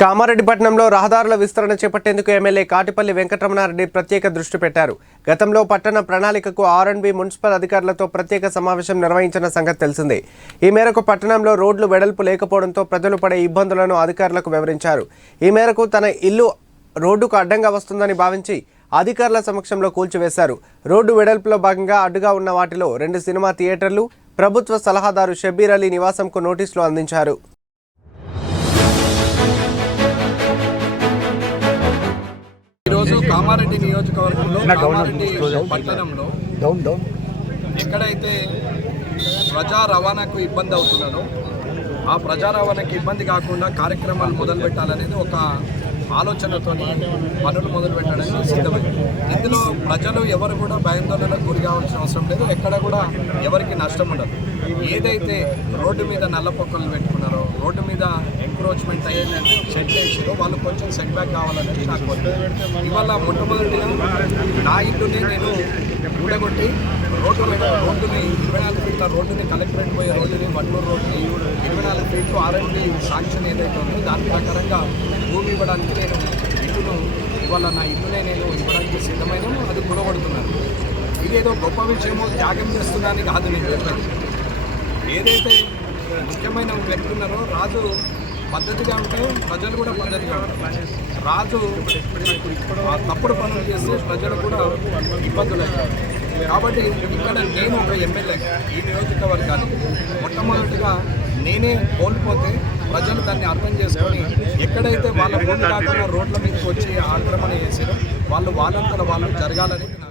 కామారెడ్డిపట్నంలో రహదారుల విస్తరణ చేపట్టేందుకు ఎమ్మెల్యే కాటిపల్లి వెంకటరమణారెడ్డి ప్రత్యేక దృష్టి పెట్టారు. గతంలో పట్టణ ప్రణాళికకు ఆర్ఎండ్బి మున్సిపల్ అధికారులతో ప్రత్యేక సమావేశం నిర్వహించిన సంగతి తెలిసిందే. ఈ మేరకు పట్టణంలో రోడ్లు వెడల్పు లేకపోవడంతో ప్రజలు పడే ఇబ్బందులను అధికారులకు వివరించారు. ఈ మేరకు తన ఇల్లు రోడ్డుకు అడ్డంగా వస్తుందని భావించి అధికారుల సమక్షంలో కూల్చివేశారు. రోడ్డు వెడల్పులో భాగంగా అడ్డుగా ఉన్న వాటిలో రెండు సినిమా థియేటర్లు ప్రభుత్వ సలహాదారు షబీర్ అలీ నివాసంకు నోటీసులు అందించారు. కామారెడ్డి నియోజకవర్గంలో కామారెడ్డి పట్టణంలో డౌన్ డౌన్ ఎక్కడైతే ప్రజా రవాణాకు ఇబ్బంది అవుతున్నదో ఆ ప్రజా రవాణాకి ఇబ్బంది కాకుండా కార్యక్రమాలు మొదలు పెట్టాలనేది ఒక ఆలోచనతో పనులు మొదలు పెట్టడానికి సిద్ధమైంది. ఇందులో ప్రజలు ఎవరు కూడా భయాందోళనకు గురి కావాల్సిన అవసరం లేదు. ఎక్కడ కూడా ఎవరికి నష్టం ఉండదు. ఏదైతే రోడ్డు మీద నల్ల పొక్కలు పెట్టుకున్నారో రోడ్డు మీద ఎంక్రోచ్మెంట్ అయ్యేదంటే షెడ్ వేసారు వాళ్ళు కొంచెం సెట్ బ్యాక్ కావాలని నాకు ఇవాళ మొట్టమొదటిగా నా ఇంట్లోనే నేను ఊడగొట్టి రోడ్డు మీద రోడ్డుని ఇరవై నాలుగు ఫీట్ల రోడ్డుని కలెక్టరేట్ పోయే రోడ్డుని వడ్లూరు రోడ్డుని ఇరవై నాలుగు ఫీట్లు ఆర్ఎండి శాంక్షన్ ఏదైతే ఉందో దాని ప్రకారంగా భూమి ఇవ్వడానికి నేను ఇల్లును ఇవాళ నా ఇల్లునే నేను ఇవ్వడానికి సిద్ధమైన అది కూడగొడుతున్నాను ఇదేదో గొప్ప విషయమో త్యాగం చేస్తున్నాను కాదు నేను ఏదైతే ముఖ్యమైన వ్యక్తి ఉన్నారో రాజు పద్ధతిగా ఉంటే ప్రజలు కూడా పద్ధతిగా ఉంటారు రాజు తప్పుడు పనులు చేస్తే ప్రజలు కూడా ఇబ్బందులు అవుతారు కాబట్టి ఇక్కడ నేను ఒక ఎమ్మెల్యే ఈ నియోజకవర్గానికి మొట్టమొదటిగా నేనే కోల్పోతే ప్రజలు దాన్ని అర్థం చేసుకొని ఎక్కడైతే వాళ్ళ భూమి కాకుండా రోడ్ల మీదకి వచ్చి ఆక్రమణ చేసారో వాళ్ళు వాళ్ళంతా వాళ్ళు జరగాలని నా